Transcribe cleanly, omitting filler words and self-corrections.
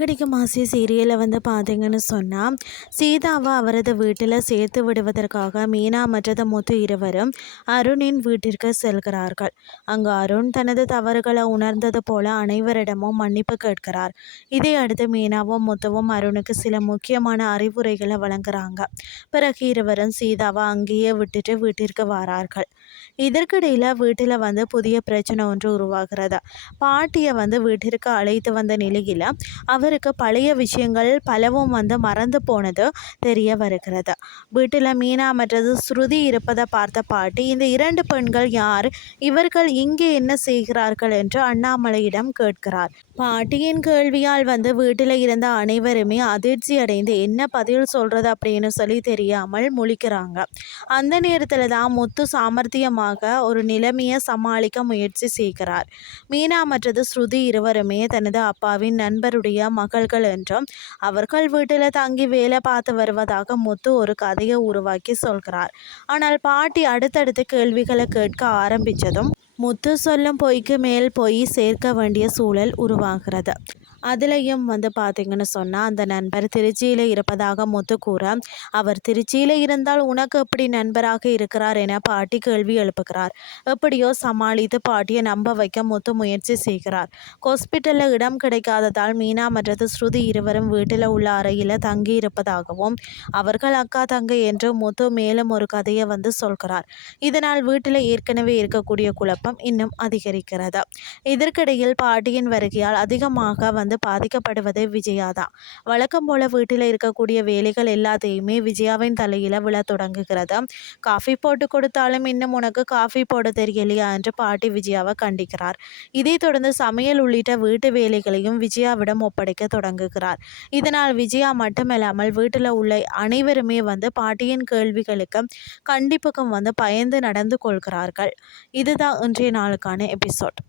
சிறகடிக்கும் ஆசை சீரியலில் பார்த்தீங்கன்னு சொன்னால் சீதாவை அவரது வீட்டில் சேர்த்து விடுவதற்காக மீனா மற்றது முத்து இருவரும் அருணின் வீட்டிற்கு செல்கிறார்கள். அங்கு அருண் தனது தவறுகளை உணர்ந்தது போல அனைவரிடமும் மன்னிப்பு கேட்கிறார். இதை அடுத்து மீனாவும் முத்துவும் அருணுக்கு சில முக்கியமான அறிவுரைகளை வழங்குறாங்க. பிறகு இருவரும் சீதாவை அங்கேயே விட்டுட்டு வீட்டிற்கு வரார்கள். இதற்கிடையில் வீட்டில் புதிய பிரச்சனை ஒன்று உருவாகிறது. பாட்டியை வீட்டிற்கு அழைத்து வந்த நிலையில் அவருக்கு பழைய விஷயங்கள் பலவும் மறந்து போனது தெரிய வருகிறது. வீட்டில் மீனா மற்றது ஸ்ருதி இருப்பதை பார்த்த பாட்டி, இந்த இரண்டு பெண்கள் யார், இவர்கள் இங்கே என்ன செய்கிறார்கள் என்று அண்ணாமலையிடம் கேட்கிறார். பாட்டியின் கேள்வியால் வீட்டில் இருந்த அனைவருமே அதிர்ச்சி அடைந்து என்ன பதில் சொல்றது அப்படின்னு சொல்லி தெரியாமல் முழிக்கிறாங்க. அந்த நேரத்தில் தான் முத்து சாமர்த்தியமாக ஒரு நிலைமையை சமாளிக்க முயற்சி செய்கிறார். மீனா மற்றது ஸ்ருதி இருவருமே தனது அப்பாவின் நண்பருடைய மகள்கள் என்றும் அவர்கள் வீட்டில் தங்கி வேலை பார்த்து வருவதாக முத்து ஒரு கதையை உருவாக்கி சொல்கிறார். ஆனால் பாட்டி அடுத்தடுத்து கேள்விகளை கேட்க ஆரம்பித்ததும் முத்து சொல்லும் பொய்க்கு மேல் பொய் சேர்க்க வேண்டிய சூழல் உருவாகிறது. அதுலேயும் பார்த்தீங்கன்னு சொன்னால் அந்த நண்பர் திருச்சியில் இருப்பதாக முத்து கூற, அவர் திருச்சியில் இருந்தால் உனக்கு எப்படி நண்பராக இருக்கிறார் என பாட்டி கேள்வி எழுப்புகிறார். எப்படியோ சமாளித்து பாட்டியை நம்ப வைக்க முத்து முயற்சி செய்கிறார். ஹாஸ்பிட்டலில் இடம் கிடைக்காததால் மீனா மற்றது ஸ்ருதி இருவரும் வீட்டில் உள்ள அறையில் தங்கி இருப்பதாகவும் அவர்கள் அக்கா தங்கை என்று முத்து மேலும் ஒரு கதையை சொல்கிறார். இதனால் வீட்டில் ஏற்கனவே இருக்கக்கூடிய குழப்பம் இன்னும் அதிகரிக்கிறது. இதற்கிடையில் பாட்டியின் வருகையால் அதிகமாக பாதிக்கப்படுவது விஜயா தான். வழக்கம் போல வீட்டில் இருக்கக்கூடிய வேலைகள் எல்லாத்தையுமே விஜயாவின் தலையில விழ தொடங்குகிறது. காஃபி போட்டு கொடுத்தாலும் இன்னும் உனக்கு காஃபி போட தெரியலையா என்று பாட்டி விஜயாவை கண்டிக்கிறார். இதை தொடர்ந்து சமையல் உள்ளிட்ட வீட்டு வேலைகளையும் விஜயாவிடம் ஒப்படைக்க தொடங்குகிறார். இதனால் விஜயா மட்டுமல்லாமல் வீட்டில் உள்ள அனைவருமே பாட்டியின் கேள்விகளுக்கும் கண்டிப்புக்கும் பயந்து நடந்து கொள்கிறார்கள். இதுதான் இன்றைய நாளுக்கான எபிசோட்.